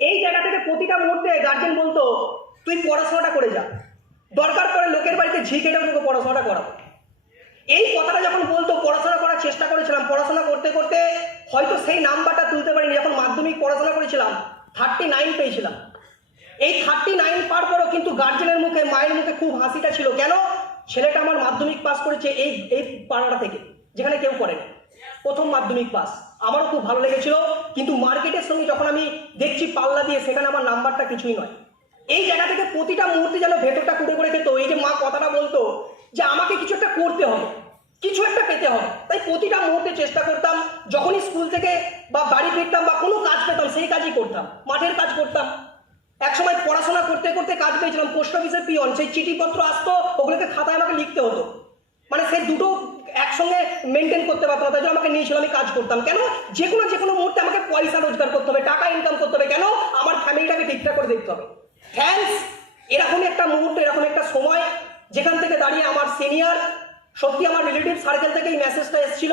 এই জায়গা থেকে প্রতিটা মুহূর্তে গার্জেন বলতো, তুই পড়াশোনাটা করে যা। দরকার পড়ে লোকের বাড়িতে ঝিকেটাও তোকে পড়াশোনাটা করাবো এই কথাটা যখন বলতো, পড়াশোনা করার চেষ্টা করেছিলাম, পড়াশোনা করতে করতে হয়তো সেই নাম্বারটা তুলতে পারিনি। যখন মাধ্যমিক পড়াশোনা করেছিলাম থার্টি নাইন পেয়েছিলাম। এই থার্টি নাইন পার পরও কিন্তু গার্জেনের মুখে, মায়ের মুখে খুব হাসিটা ছিল। কেন? ছেলেটা আমার মাধ্যমিক পাস করেছে এই এই পাড়াটা থেকে, যেখানে কেউ করেনি। প্রথম মাধ্যমিক পাস আমারও খুব ভালো লেগেছিল। কিন্তু মার্কেটের সঙ্গে যখন আমি দেখছি পাল্লা দিয়ে, সেখানে আমার নাম্বারটা কিছুই নয়। এই জায়গা থেকে প্রতিটা মুহূর্তে যেন ভেতরটা কুড়ে করে খেত। এই যে মা কথাটা বলতো যে আমাকে কিছু একটা করতে হবে, কিছু একটা পেতে হবে। তাই প্রতিটা মুহূর্তে চেষ্টা করতাম, যখনই স্কুল থেকে বা বাড়ি ফিরতাম বা কোনো কাজ পেতাম, সেই কাজই করতাম, মাঠের কাজ করতাম। একসময় পড়াশোনা করতে করতে কাজ পেয়েছিলাম, পোস্ট অফিসের পিয়ন, সেই চিঠিপত্র আসতো, ওগুলোকে খাতায় আমাকে লিখতে হতো। মানে সেই দুটো একসঙ্গে মেনটেন করতে পারতাম না তাই জন্য আমাকে নিয়েছিল আমি কাজ করতাম। কেন? যে কোনো যে কোনো মুহূর্তে আমাকে পয়সা রোজগার করতে হবে টাকা ইনকাম করতে হবে কেন? আমার ফ্যামিলিটাকে ঠিকঠাক করে দেখতে হবে। থ্যাঙ্কস এরকম একটা মুহূর্ত এরকম একটা সময় যেখান থেকে দাঁড়িয়ে আমার সিনিয়র সত্যি আমার রিলেটিভ সার্কেল থেকে এই মেসেজটা এসেছিল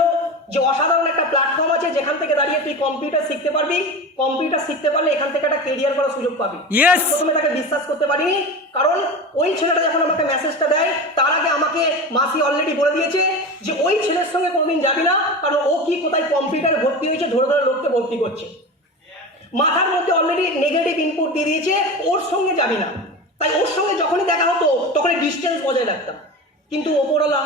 যে অসাধারণ একটা প্ল্যাটফর্ম আছে যেখান থেকে দাঁড়িয়ে তুই কম্পিউটার শিখতে পারবি কম্পিউটার শিখতে পারলে এখান থেকে একটা কেরিয়ার করার সুযোগ পাবি! প্রথমে তাকে বিশ্বাস করতে পারিনি কারণ ওই ছেলেটা যখন আমাকে মেসেজটা দেয় তার আগে আমাকে মাসি অলরেডি বলে দিয়েছে যে ওই ছেলের সঙ্গে কোনোদিন যাবি না কারণ ও কি কোথায় কম্পিউটারে ভর্তি হয়েছে ধরে ধরে লোককে ভর্তি করছে। মাথার মধ্যে অলরেডি নেগেটিভ ইনপুট দিয়ে দিয়েছে ওর সঙ্গে যাবি না। তাই ওর সঙ্গে যখনই দেখা হতো তখনই ডিস্টেন্স বজায় রাখতাম। কিন্তু ওপরওয়ালা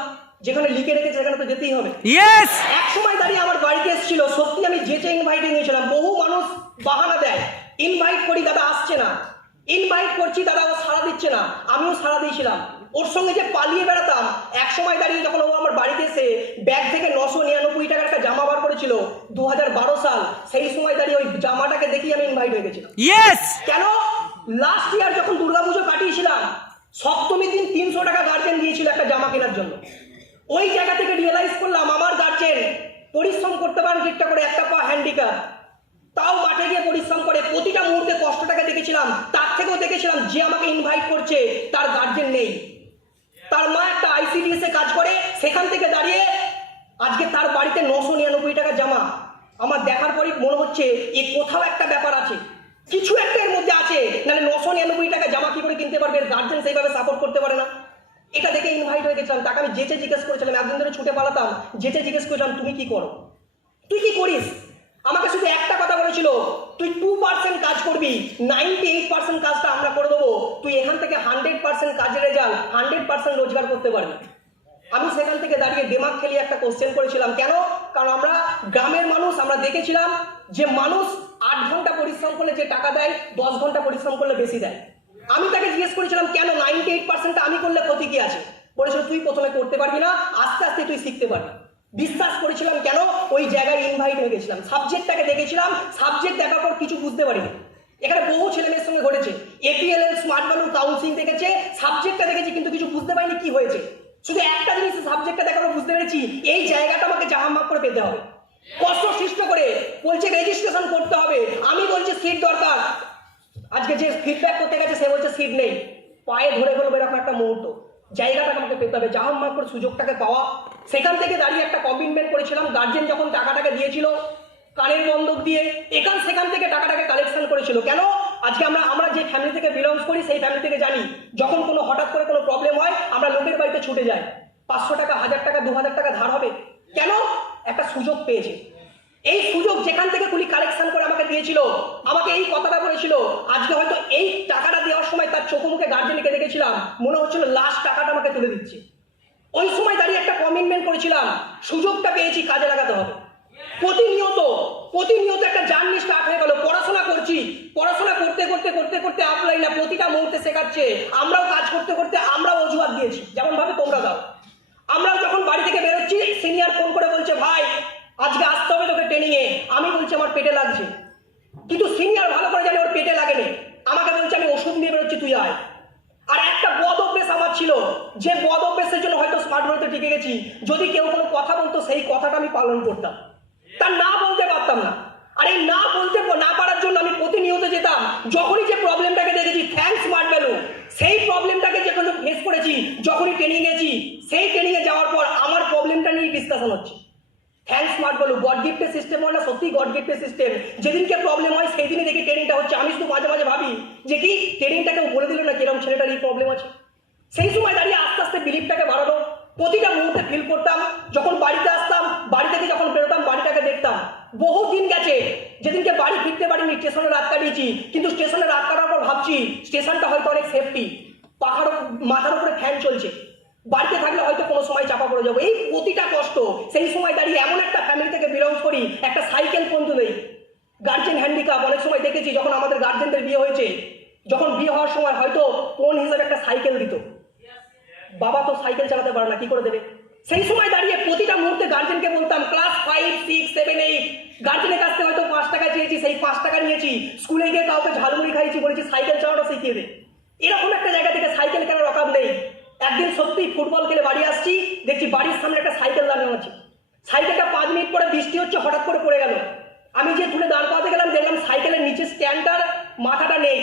যেখানে লিখে রেখেছে সেখানে তো যেতেই হবে। ইয়েস এক সময় দাঁড়িয়ে আমার বাড়িতে এসেছিল সত্যি আমি যে যেচে ইনভাইট নিয়েছিলাম বহু মানুষ বাহানা দেয় ইনভাইট করি দাদা আসছে না। ইনভাইট করছি দাদা ও সাড়া দিচ্ছে না আমিও সাড়া দিয়েছিলাম। ওর সঙ্গে যে পালিয়ে বেড়াতাম এক সময় দাঁড়িয়ে যখন ও আমার বাড়িতে এসে ব্যাগ থেকে নশো নিরানব্বই টাকার একটা জামা বার করেছিল দু হাজার বারো সাল সেই সময় দাঁড়িয়ে ওই জামাটাকে দেখি আমি ইনভাইট হয়ে গেছিলাম। ইয়েস কেন? লাস্ট ইয়ার যখন দুর্গাপুজো কাটিয়েছিলাম সপ্তমীর দিন তিনশো টাকা গার্জেন দিয়েছিল একটা জামা কেনার জন্য। ওই জায়গা থেকে রিয়েলাইজ করলাম আমার গার্জেন পরিশ্রম করতে পারেন ঠিকঠাক করে একটা পা হ্যান্ডিক্যাপ তাও মাঠে গিয়ে পরিশ্রম করে প্রতিটা মুহূর্তে কষ্টটাকে দেখেছিলাম তার থেকেও দেখেছিলাম যে আমাকে ইনভাইট করছে তার গার্জেন নেই। তার মা একটা আইসিডিএস এ কাজ করে, সেখান থেকে দাঁড়িয়ে আজকে তার বাড়িতে নশো নিরানব্বই টাকা জামা। আমার দেখার পরই মনে হচ্ছে এ কোথাও একটা ব্যাপার আছে। কিছু একটা এর মধ্যে আছে, নাহলে নশো নিরানব্বই টাকা জামা কি করে কিনতে পারবে? গার্জেন সেইভাবে সাপোর্ট করতে পারে না। এটা দেখে ইনভাইট হয়ে গেছিলাম, তাকে আমি যেচে জিজ্ঞেস করেছিলাম একদিন ধরে ছুটে পালাতাম, যেচে জিজ্ঞেস করেছিলাম, তুমি কি করো? তুই কি করিস? আমাকে শুধু একটা কথা বলেছিল, তুই টু পার্সেন্ট কাজ করবি নাইনটি এইট পার্সেন্ট কাজটা আমরা করে দেবো, তুই এখান থেকে হান্ড্রেড পার্সেন্ট কাজের রেজাল্ট হান্ড্রেড পার্সেন্ট রোজগার করতে পারবি। আমি সেখান থেকে দাঁড়িয়ে দেমাগ খেলিয়ে একটা কোশ্চেন করেছিলাম। কেন? কারণ আমরা গ্রামের মানুষ, আমরা দেখেছিলাম যে মানুষ আট ঘণ্টা পরিশ্রম করলে যে টাকা দেয়, দশ ঘণ্টা পরিশ্রম করলে বেশি দেয়। আমি তাকে জিজ্ঞেস করেছিলাম, কেন নাইনটি এইট পার্সেন্টটা আমি করলে ক্ষতি কি আছে? বলেছিল, তুই প্রথমে করতে পারবি না, আস্তে আস্তে তুই শিখতে পারবি। বিশ্বাস করেছিলাম কেন? ওই জায়গায় ইনভাইট হয়ে গেছিলাম। সাবজেক্টটাকে দেখেছিলাম সাবজেক্ট দেখার পর কিছু বুঝতে পারিনি। এখানে বহু ছেলেমেয়ের সঙ্গে ঘটেছে। এপিএলএল স্মার্ট ভ্যালু কাউন্সিলিং দেখেছে সাবজেক্টটা দেখেছি, কিন্তু কিছু বুঝতে পারিনি কি হয়েছে। শুধু একটা জিনিস সাবজেক্টটা দেখার পর বুঝতে পেরেছি, এই জায়গাটা আমাকে জাহামাক করে পেতে হবে। কষ্ট সৃষ্ট করে বলছে রেজিস্ট্রেশন করতে হবে। আমি বলছি সিট দরকার। আজকে যে ফিডব্যাক করতে গেছে, সে বলছে সিট নেই। পায়ে ধরে ফেলব এরকম একটা মুহূর্ত। জায়গাটাকে আমাকে পেতে হবে। জাহাম মাক করে সুযোগটাকে পাওয়া। সেখান থেকে দাঁড়িয়ে একটা কমিটমেন্ট করেছিলাম। গার্জেন যখন টাকাটাকে দিয়েছিল কানের বন্ধক দিয়ে, এখান সেখান থেকে টাকাটাকে কালেকশন করেছিল। কেন? আজকে আমরা আমরা যে ফ্যামিলি থেকে বিলংস করি, সেই ফ্যামিলি থেকে জানি, যখন কোনো হঠাৎ করে কোনো প্রবলেম হয়, আমরা লোকের বাড়িতে ছুটে যাই। পাঁচশো টাকা, হাজার টাকা, দু হাজার টাকা ধার হবে। কেন? একটা সুযোগ পেয়েছে। এই সুযোগ যেখান থেকে কুলি কালেকশন করে আমাকে দিয়েছিল, আমাকে এই কথাটা বলেছিল, আজকে হয়তো এই টাকাটা দেওয়ার সময় তার চোখ মুখে গার্জেনকে দেখেছিলাম, মনে হচ্ছিল লাস্ট টাকাটা আমাকে তুলে দিচ্ছে। ওই সময় দাঁড়িয়ে একটা কমিটমেন্ট করেছিলাম, সুযোগটা পেয়েছি, কাজে লাগাতে হবে। প্রতিনিয়ত প্রতিনিয়ত একটা জার্নি স্টার্ট হয়ে গেল, পড়াশোনা করছি, পড়াশোনা করতে করতে করতে করতে আপলাই না প্রতিটা মুহূর্তে শেখাচ্ছে, আমরাও কাজ করতে করতে আমরাও অজুহাত দিয়েছি যেমন ভাবে তোমরা দাও। আমরাও যখন বাড়ি থেকে বেরোচ্ছি সিনিয়র ফোন করে বলছে, ভাই আজকে আসতে হবে তোকে ট্রেনিংয়ে আমি বলছি আমার পেটে লাগছে। কিন্তু সিনিয়র ভালো করে জানে ওর পেটে লাগেনি। আমাকে বলছে, আমি ওষুধ নিয়ে বেরোচ্ছি, তুই আয়। আর একটা বদ অভ্যেস আমার ছিল। যে বদ অভ্যেসের জন্য হয়তো স্মার্ট বইতে টিকে গেছি। যদি কেউ কোনো কথা বলতো, সেই কথাটা আমি পালন করতাম। তার না বলতে পারতাম না। আর এই না বলতে না পারার জন্য আমি প্রতিনিয়ত যেতাম। যখনই যে প্রবলেমটাকে দেখেছি থ্যাংকস স্মার্ট ভ্যালু সেই প্রবলেমটাকে যখন ফেস করেছি, যখনই ট্রেনিং গেছি, সেই ট্রেনিংয়ে যাওয়ার পর আমার প্রবলেমটা নিয়ে ডিসকাশন হচ্ছে। থ্যাংকস স্মার্ট বলো গড গিফটের সিস্টেম না সত্যি গড গিফটের সিস্টেম যেদিনকে প্রবলেম হয় সেই দিনই দেখি ট্রেনিংটা হচ্ছে। আমি শুধু মাঝে মাঝে ভাবি যে কি ট্রেনিংটাকে বলে দিল না কীরকম ছেলেটার এই প্রবলেম আছে। সেই সময় দাঁড়িয়ে আস্তে আস্তে বিলিফটাকে বাড়ানো। প্রতিটা মুহূর্তে ফিল করতাম, যখন বাড়িতে আসতাম, বাড়ি থেকে যখন বেরোতাম, বাড়িটাকে দেখতাম। বহু দিন গেছে, যেদিনকে বাড়ি ফিরতে পারিনি স্টেশনে রাত কাটিয়েছি। কিন্তু স্টেশনে রাত কাটার পর ভাবছি স্টেশনটা হয়তো অনেক সেফটি পাহাড়, মাথার উপরে ফ্যান চলছে। বাড়িতে থাকলে হয়তো কোনো সময় চাপা পড়ে যাব। এই প্রতিটা কষ্ট, সেই সময় দাঁড়িয়ে এমন একটা ফ্যামিলি থেকে বিলং করি, একটা সাইকেল পর্যন্ত নেই। গার্জেন হ্যান্ডিক্যাপ অনেক সময় দেখেছি যখন আমাদের গার্জেনদের বিয়ে হয়েছে, যখন বিয়ে হওয়ার সময় হয়তো কোন হিসাবে একটা সাইকেল দিত। বাবা তো সাইকেল চালাতে পারে না, কি করে দেবে? সেই সময় দাঁড়িয়ে প্রতিটা মুহূর্তে গার্জেনকে বলতাম class five six seven eight গার্জেনের কাছ থেকে হয়তো পাঁচ টাকা চেয়েছি, সেই পাঁচ টাকা নিয়েছি। স্কুলে গিয়ে কাউকে ঝালমুড়ি খাইছি বলেছি সাইকেল চালানো শিখিয়ে দে। এরকম একটা জায়গা থেকে সাইকেল কেনার অকাম নেই। একদিন সত্যি ফুটবল খেলে বাড়ি আসছি, দেখছি বাড়ির সামনে একটা সাইকেল দাঁড়ানো আছে। সাইকেলটা পাঁচ মিনিট পরে বৃষ্টি হচ্ছে, হঠাৎ করে পড়ে গেল। আমি যে তুলে দাঁড় করাতে গেলাম, দেখলাম সাইকেলের নিচে স্ট্যান্ডটার মাথাটা নেই।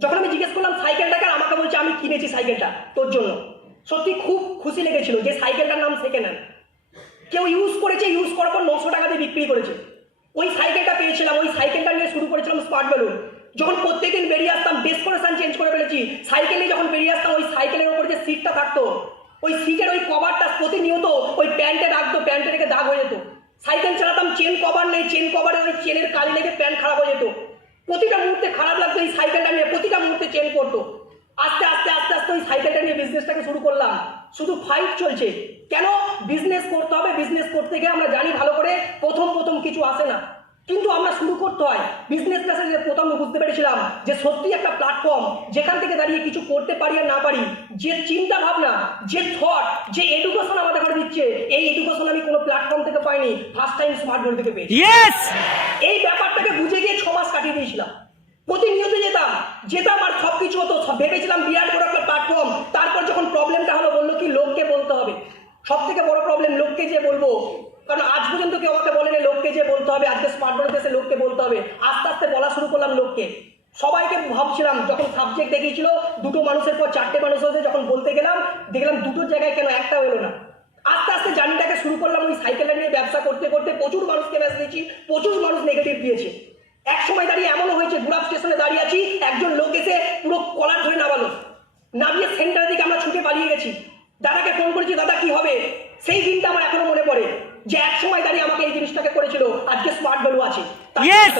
যখন আমি জিজ্ঞেস করলাম সাইকেলটাকে আমাকে বলছে, আমি কিনেছি সাইকেলটা তোর জন্য। সত্যি খুব খুশি লেগেছিল যে সাইকেলটার নাম সেকেন্ড হ্যান্ড। কেউ ইউজ করেছে ইউজ করার পর নশো টাকা দিয়ে বিক্রি করেছে। ওই সাইকেলটা পেয়েছিলাম, ওই সাইকেলটা নিয়ে শুরু করেছিলাম স্মার্ট বেলুন যখন প্রত্যেকদিন বেরিয়ে আসতাম ডেস্কোরেশন চেঞ্জ করে ফেলেছি। সাইকেলে যখন বেরিয়ে আসতাম, ওই সাইকেলের ওপর যে সিটটা থাকতো, ওই সিটের ওই কভারটা প্রতিনিয়ত ওই প্যান্টে রাখতো প্যান্টে রেখে দাগ হয়ে যেত। সাইকেল চালাতাম চেন কভার নেই চেন কভারে ওই চেনের কালি লেগে প্যান্ট খারাপ হয়ে যেত। প্রতিটা মুহূর্তে খারাপ লাগতো এই সাইকেলটা নিয়ে, প্রতিটা মুহূর্তে চেন করতো। আস্তে আস্তে আস্তে আস্তে ওই সাইকেলটা নিয়ে বিজনেসটাকে শুরু করলাম। শুধু ফাইট চলছে। কেন? বিজনেস করতে হবে বিজনেস করতে গিয়ে আমরা জানি ভালো করে প্রথম প্রথম কিছু আসে না। কিন্তু আমরা শুরু করতে হয়। বিজনেস ক্লাসে যে প্রথম বুঝতে পেরেছিলাম যে সত্যি একটা প্ল্যাটফর্ম যেখান থেকে দাঁড়িয়ে কিছু করতে পারি আর না পারি যে চিন্তা ভাবনা যে থট যে এডুকেশন আমাদের করে দিচ্ছে এই এডুকেশন আমি কোনো প্ল্যাটফর্ম থেকে পাইনি ফার্স্ট টাইম স্মার্ট বোর্ড থেকে পেয়েছি। এই ব্যাপারটাকে বুঝে গিয়ে ছ মাস কাটিয়ে দিয়েছিলাম। প্রতিনিয়ত যেতাম যেতাম আর সব কিছু হতো। ভেবেছিলাম বিরাট বড় একটা প্ল্যাটফর্ম তারপর যখন প্রবলেমটা হলো বলল কি লোককে বলতে হবে। সব থেকে যে বলব? কারণ আজ পর্যন্ত কেউ আমাকে বলেনি লোককে যে বলতে হবে, আজকে স্মার্টবোর্ডে এসে লোককে বলতে হবে। আস্তে আস্তে বলা শুরু করলাম লোককে। সবাইকে ভাবছিলাম, যখন সাবজেক্ট দেখিয়েছিল, দুটো মানুষের পর চারটে মানুষ হয়েছে, যখন বলতে গেলাম, দেখলাম দুটো জায়গায় কেন একটা হলো না। আস্তে আস্তে জার্নিটাকে শুরু করলাম ওই সাইকেলটা নিয়ে ব্যবসা করতে করতে প্রচুর মানুষকে মেসেজ দিয়েছি, প্রচুর মানুষ নেগেটিভ দিয়েছে। এক সময় দাঁড়িয়ে এমনও হয়েছে, গুড়াপ স্টেশনে দাঁড়িয়ে আছি, একজন লোক এসে পুরো কলার ধরে নামালো। নামিয়ে সেন্টারের দিকে আমরা ছুটে পালিয়ে গেছি। দাদাকে ফোন করেছি, দাদা, কি হবে? সেই দিনটা আমার এখনও মনে পড়ে যে এক সময় দাঁড়িয়ে আমাকে এই জিনিসটাকে করেছিল। আজকে স্মার্ট ভ্যালু আছে।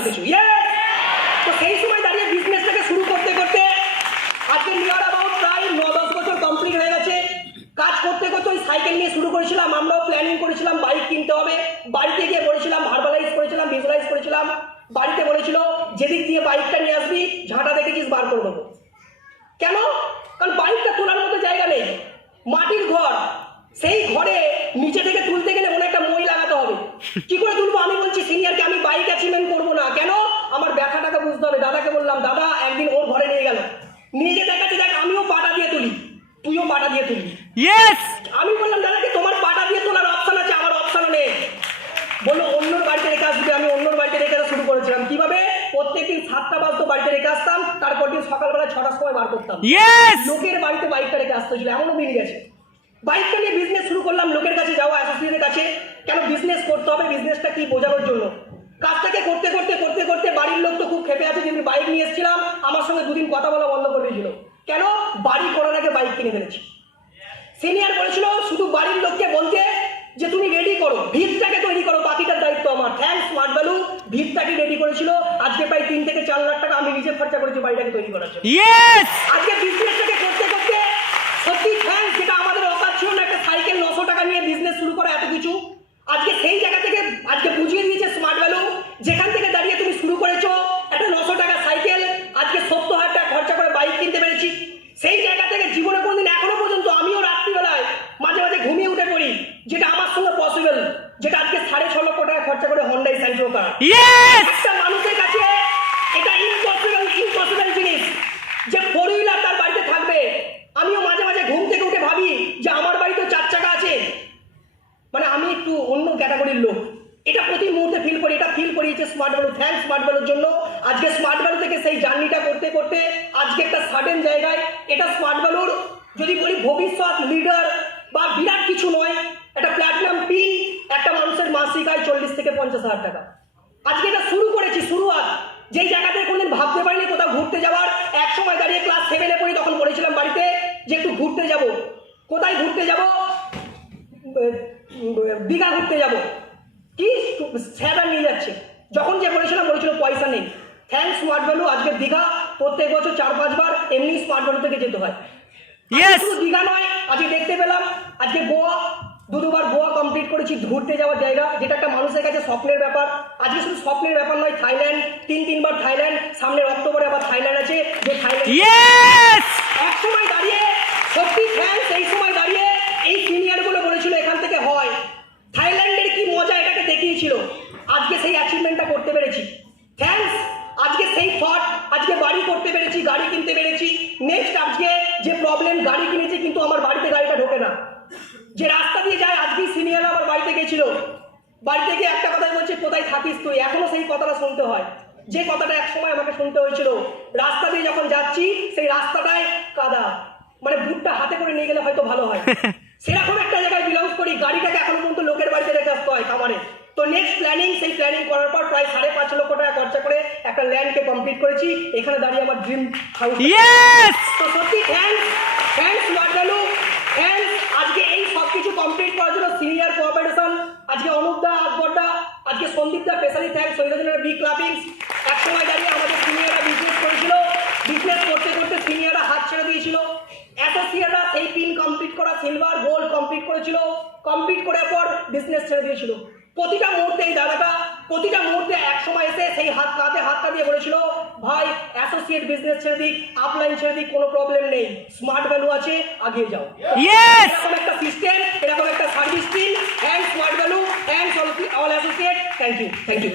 কিছু। তো সেই সময় দাঁড়িয়ে বিজনেসটাকে শুরু করতে করতে আজকে নিয়ার অ্যাবাউট প্রায় ন দশ বছর কমপ্লিট হয়ে গেছে। কাজ করতে করতে ওই সাইকেল নিয়ে শুরু করেছিলাম। আমরাও প্ল্যানিং করেছিলাম বাইক কিনতে হবে। বাড়িতে গিয়ে বলেছিলাম ভার্বালাইজ করেছিলাম ভিজুয়ালাইজ করেছিলাম। বাড়িতে বলেছিল যেদিক দিয়ে বাইকটা নিয়ে আসবি ঝাঁটা দেখেছিস বার করে দেবো। কেন? কারণ বাইকটা তোলার মতো জায়গা নেই। মাটির ঘর। সেই ঘরে নিচে থেকে তুলতে গেলে মনে একটা মই লাগাতে হবে। কি করে তুলবো? আমি বলছি সিনিয়রকে আমি বাইক অ্যাচিভমেন্ট করব না। কেন? আমার ব্যথাটাকে বুঝতে হবে। দাদাকে বললাম দাদা একদিন ওর ঘরে নিয়ে গেল। নিয়ে গিয়ে দেখাচ্ছে দেখ আমিও পাটা দিয়ে তুলি। তুইও পাটা দিয়ে তুলি। ইয়েস আমি বললাম দাদাকে তোমার পাটা দিয়ে তোলার অপশন আছে? আমার অপশন নেই। বলল অন্যর বাড়িতে রেখে আসবে। আমি অন্যর বাড়িতে রেখে শুরু করেছিলাম। কীভাবে? প্রত্যেকদিন সাতটা বাজতো বাড়িতে রেখে আসতাম। তারপর দিন সকালবেলা ছটার সময় বার করতাম। লোকের বাড়িতে বাইকটা রেখে আসতে হয়েছিল। এমনও দিন গেছে। বাইকটা নিয়ে বিজনেস শুরু করলাম লোকের কাছে যাওয়া অ্যাসোসিয়েটের কাছে। কেন বিজনেস করতে হবে? বিজনেসটা কি বোঝানোর জন্য? কাজটাকে করতে করতে করতে করতে বাড়ির লোক তো খুব খেপে আছে যেদিন বাইক নিয়ে এসেছিলাম আমার সঙ্গে দুদিন কথা বলা বন্ধ করে দিয়েছিল। কেন? বাড়ি করার আগে বাইক কিনে ফেলেছি। সিনিয়র বলেছিল শুধু বাড়ির লোককে বলতে যে তুমি রেডি করো ভিতটাকে তৈরি করো বাকিটার দায়িত্ব আমার। থ্যাংকস স্মার্ট ভ্যালু ভিতটাকে রেডি করেছিল। আজকে প্রায় তিন থেকে চার লাখ টাকা আমি নিজে খরচা করেছি বাড়িটাকে তৈরি করার জন্য। আজকে বিজনেসটাকে করতে করতে সত্যি থ্যাংক যেটা আমাদের অকাত ছিল না একটা সাইকেল নশো টাকা নিয়ে বিজনেস শুরু করা এত কিছু আজকে সেই জায়গা থেকে আজকে বুঝিয়ে দিয়েছে স্মার্ট ভ্যালু যেখান থেকে দাঁড়িয়ে তুমি শুরু করেছ একটা নশো টাকা সাইকেল আজকে সত্তর হাজার টাকা খরচা করে বাইক কিনতে পেরেছি সেই জায়গা থেকে জীবনে কোনোদিন এখনও পর্যন্ত আমিও রাত্রিবেলায় মাঝে মাঝে ঘুমিয়ে উঠে পড়ি যেটা আমার সঙ্গে পসিবল যেটা আজকে সাড়ে ছ লক্ষ টাকা খরচা করে হন্ডাই স্যান্ট্রো কার ইয়েস মানুষের কাছে এটা ইম্পসিবল ইম্পসিবল জিনিস যে ফোর হুইলার তার বাড়িতে থাকবে। আমিও মাঝে মাঝে ঘুম থেকে উঠে ভাবি যে আমার বাড়িতে চার চাকা আছে। মানে আমি একটু অন্য ক্যাটাগরির লোক। এটা প্রতি মুহূর্তে ফিল করি, এটা ফিল করিয়েছে স্মার্ট ভ্যালু থ্যাংক স্মার্ট ভ্যালুর জন্য আজকে স্মার্ট ভ্যালু থেকে সেই জার্নিটা করতে করতে আজকে একটা সাডেন জায়গায় এটা স্মার্ট ভ্যালুর যদি বলি ভবিষ্যৎ লিডার বা বিরাট কিছু নয়, একটা প্ল্যাটিনাম পিন একটা মানুষের মাসিক আয় চল্লিশ থেকে পঞ্চাশ হাজার টাকা। আজকে এটা শুরু করেছি শুরুয়াত। যেই জায়গাতে কোনোদিন ভাবতে পারিনি কোথাও ঘুরতে যাওয়ার এক সময় দাঁড়িয়ে ক্লাস সেভেনে পড়ি তখন বলেছিলাম বাড়িতে যে একটু ঘুরতে যাব। কোথায় ঘুরতে যাব? দীঘা ঘুরতে যাব। কি স্যারা নিয়ে যাচ্ছে? যখন যে বলেছিলাম বলেছিল পয়সা নেই। থ্যাংকস স্মার্ট ভ্যালু আজকে দীঘা প্রত্যেক বছর চার পাঁচবার এমনি স্মার্ট ভ্যালু থেকে যেতে হয়। শুধু দীঘা নয় আজকে দেখতে পেলাম আজকে গোয়া দু দুবার গোয়া কমপ্লিট করেছি ঘুরতে যাওয়ার জায়গা যেটা একটা মানুষের কাছে স্বপ্নের ব্যাপার। আজকে শুধু স্বপ্নের ব্যাপার নয় থাইল্যান্ড তিন তিনবার থাইল্যান্ড সামনের অক্টোবরে আবার থাইল্যান্ড আছে যে থাইল্যান্ড এক সময় দাঁড়িয়ে সত্যি থ্যাংকস এই সময় দাঁড়িয়ে এই সিনিয়রগুলো বলেছিল এখান থেকে হয়। থাইল্যান্ডের কি মজা এটাকে দেখিয়েছিল। আজকে সেই অ্যাচিভমেন্টটা করতে পেরেছি। থ্যাংকস আজকে সেই থট আজকে বাড়ি করতে পেরেছি গাড়ি কিনতে পেরেছি। নেক্সট আজকে যে প্রবলেম গাড়ি কিনেছি কিন্তু আমার বাড়িতে গাড়িটা ঢোকে না। যে রাস্তা দিয়ে যায় আজকেই সিনিয়র আমার বাড়িতে গেছিল বাড়িতে গিয়ে একটা কথাই বলছে কোথায় থাকিস তুই? এখনও সেই কথাটা শুনতে হয়। যে কথাটা এক সময় আমাকে শুনতে হয়েছিল রাস্তা দিয়ে যখন যাচ্ছি সেই রাস্তাটায় কাদা। মানে বুটটা হাতে করে নিয়ে গেলে হয়তো ভালো হয়। সেরকম একটা জায়গায় বিলংস করি গাড়িটাকে এখনও পর্যন্ত লোকের বাড়িতে রেখে আসতে হয় খামারে। তো নেক্সট প্ল্যানিং সেই প্ল্যানিং করার পর প্রায় সাড়ে পাঁচ লক্ষ টাকা খরচা করে একটা ল্যান্ডকে কমপ্লিট করেছি। এখানে দাঁড়িয়ে আমার ড্রিম হাউস তো সত্যি thanks thanks smart value thanks আজকে এই সব কিছু কমপ্লিট আজকে অনুপদা আকবরদা, আজকে সন্দীপদা স্পেশালি থ্যাংক সৈন্যজনের বি ক্লাবিংস এক সময় দাঁড়িয়ে আমাদের সিনিয়ররা বিজনেস করেছিল বিজনেস করতে করতে সিনিয়ররা হাত ছেড়ে দিয়েছিল। অ্যাসোসিয়েটরা সেই পিন কমপ্লিট করা সিলভার গোল্ড করেছিল কমপ্লিট করার পর বিজনেস ছেড়ে দিয়েছিল। প্রতিটা মুহূর্তে এই দাদাটা প্রতিটা মুহূর্তে এক সময় এসে সেই হাত কাঁধে হাতটা দিয়ে বলেছিল ভাই অ্যাসোসিয়েট বিজনেস ছেড়ে দিক আপলাইন ছেড়ে দিক কোনো প্রবলেম নেই। স্মার্ট ভ্যালু আছে আগিয়ে যাও। এরকম একটা সিস্টেম এরকম একটা service team and smart value and all associate thank you thank you